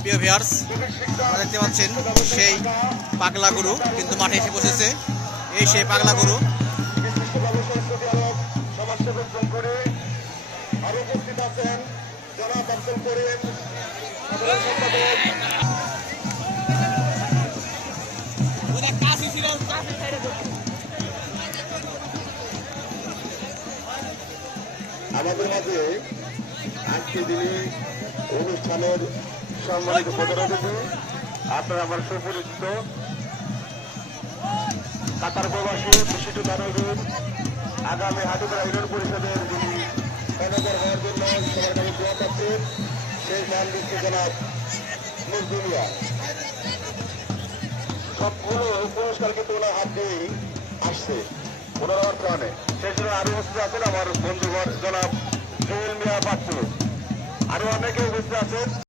প্রিয় ভিয়ার্স দেখতে পাচ্ছেন সেই পাগলা গরু কিন্তু মাঠে এসে বসেছে। এই সেই পাগলা গরু। আমাদের মাঝে আজকে দিনে অনুষ্ঠানের সম্মানিত প্রধান অতিথি, আপনারা আমার সুপরিচিত কাতার প্রবাসী বিশিষ্ট দানবীর আগামী হাটুপাড়া ইউনিয়ন পরিষদের যিনি ম্যানেজার হওয়ার জন্য সবার কাছে দোয়া পাচ্ছেন সেই মান দিচ্ছে জনাব মজদুমিয়া সবগুলো পুরস্কার কিন্তু ওনার হাত দিয়েই আসছে, ওনার আমার প্রাণে সেই জন্য আরও উপস্থিত আছেন আমার বন্ধুগণ, জনাব জুয়েল পাত্র আরও অনেকে উপস্থিত আছেন।